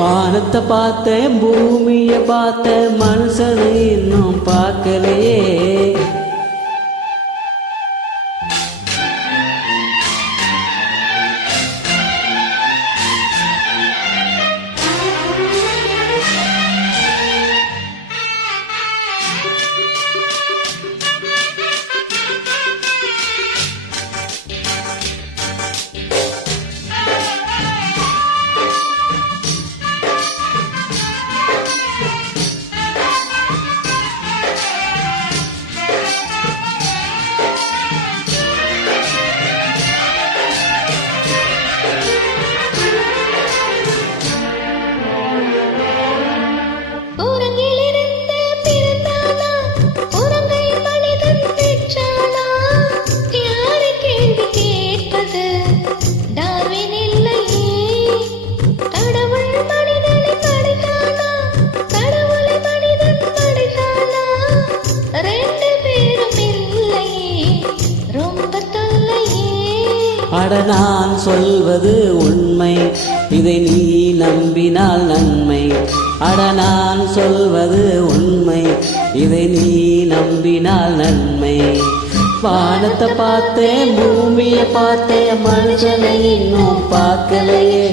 வானத்தை பார்த்தேன், பூமியை பார்த்தேன், மனுஷனை இன்னும் பார்க்கலையே. அட நான் சொல்வது உண்மை, இதை நீ நம்பினால் நன்மை. அட நான் சொல்வது உண்மை, இதை நீ நம்பினால் நன்மை. வானத்தை பார்த்தேன், பூமியை பார்த்தேன், மனுஷனை இன்னும் பார்க்கலையே.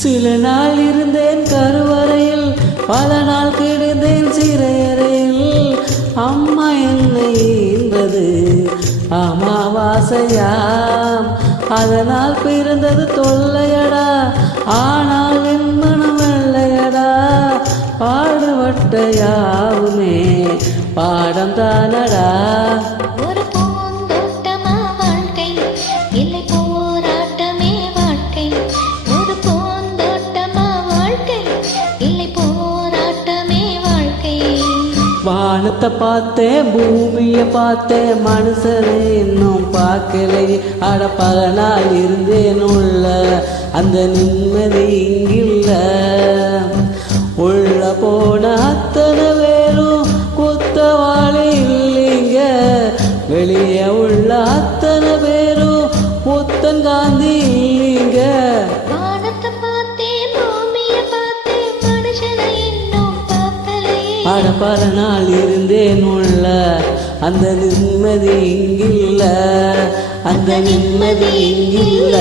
சில நாள் இருந்தேன் கருவறையில், பல நாள் கிடந்தேன் சிறையறையில். அம்மா என்னை ஈன்றது அமாவாசையாம், அதனால் பிறந்தது தொல்லையடா. ஆனால் என் மனம் வெள்ளையடா. பாடுபட்ட யாவுமே பாடம் தானடா. வானத்தை பார்த்தேன், பூமியை பார்த்தேன், மனுஷனை இன்னும் பார்க்கலையே. அட பல நாள் இருந்தேன் உள்ள, அந்த நிம்மதி இங்கில்ல. உள்ள போன அத்தனை பேரும் குத்தவாளி இல்லைங்க, வெளியே உள்ள அத்தனை பேரும் புத்தன் காந்தி இல்லைங்க. அட பல நாள் இருந்தேன் உள்ள, அந்த நிம்மதி இங்கில்ல, அந்த நிம்மதி இங்கில்ல.